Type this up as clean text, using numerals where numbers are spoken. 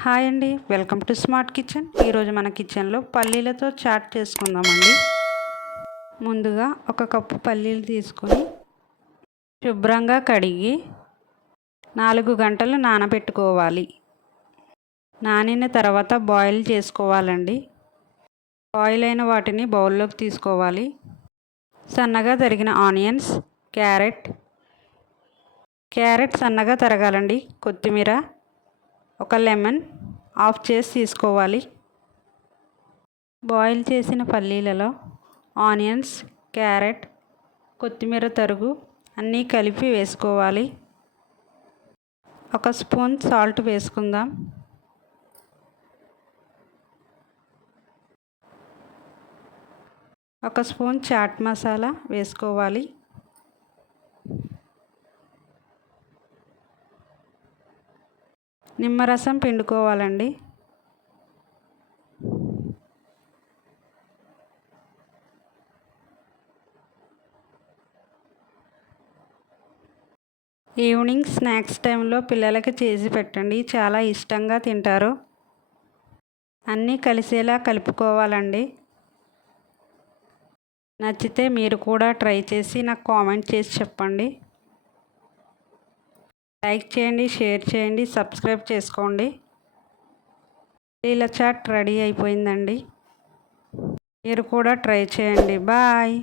Hi అండి, welcome to smart kitchen. ఈరోజు మన కిచెన్లో పల్లీలతో చాట్ చేసుకుందామండి. ముందుగా ఒక కప్పు పల్లీలు తీసుకొని శుభ్రంగా కడిగి 4 గంటలు నానబెట్టుకోవాలి. నానిన తర్వాత బాయిల్ చేసుకోవాలండి. బాయిల్ అయిన వాటిని బౌల్లోకి తీసుకోవాలి. సన్నగా తరిగిన ఆనియన్స్, క్యారెట్ సన్నగా తరగాలండి. కొత్తిమీర, ఒక లెమన్ ఆఫ్ చేసి తీసుకోవాలి. బాయిల్ చేసిన పల్లీలలో ఆనియన్స్, క్యారెట్, కొత్తిమీర తరుగు అన్నీ కలిపి వేసుకోవాలి. ఒక స్పూన్ సాల్ట్ వేసుకుందాం. ఒక స్పూన్ చాట్ మసాలా వేసుకోవాలి. నిమ్మరసం పిండుకోవాలండి. ఈవినింగ్ స్నాక్స్ టైంలో పిల్లలకి చేసి పెట్టండి, చాలా ఇష్టంగా తింటారు. అన్నీ కలిసేలా కలుపుకోవాలండి. నచ్చితే మీరు కూడా ట్రై చేసి నాకు కామెంట్ చేసి చెప్పండి. లైక్ చేయండి, షేర్ చేయండి, సబ్స్క్రైబ్ చేసుకోండి. పల్లీల చాట్ రెడీ అయిపోయిందండి. మీరు కూడా ట్రై చేయండి. బాయ్.